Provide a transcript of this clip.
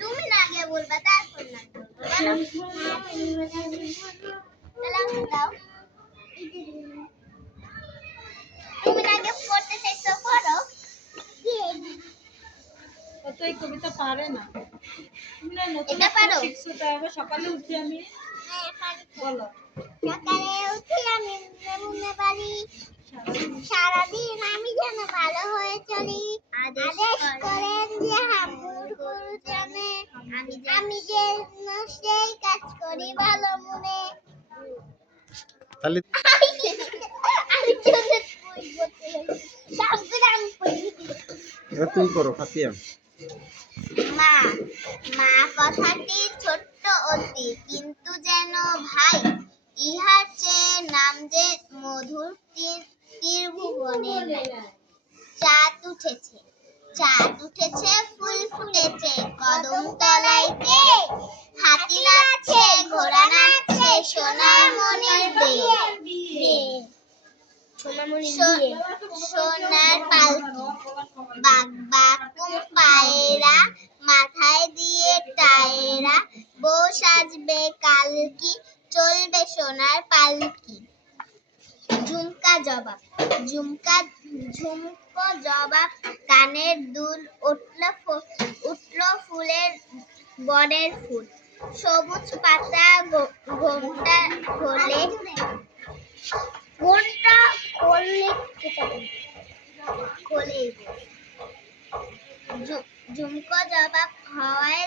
তুমি না আগে বলবা তারপর না বলো দাও তুমি আগে পড়তে চাইছো পড়ো কত এই কবিতা পারে না তুমি না নতুন এটা পারো শিখছো তাই আবার সকালে উঠি আমি বলো সকালে উঠি আমি মনে পারি সারাদিন আমি যেন ভালো হয়ে চলি আদেশ করেন যে হাবুর গুরু জানে আমি যে সেই কাজ করি ভালো মনে তাহলে আমি চলে এবার তুই করো ফাতিয়া। মা মা কথাটি ছোট্ট অতি কিন্তু যেন ভাই ইহার চেয়ে নাম যে মধুর ত্রিভুবনে চাঁদ উঠেছে ফুল ফুটেছে কদম তলাইতে হাতি নাচছে ঘোড়া নাচছে সোনার মনির দিয়ে সোনার পালকি বাকুম পায়রা মাথায় দিয়ে টায়রা বউ সাজবে কালকি চলবে সোনার পালকি ঝুমকো জবাব কানের দুল উঠল ফুলের বনের ফুল সবুজ পাতা ঘোমটা খোলে ঝুমকো জবাব হওয়ায়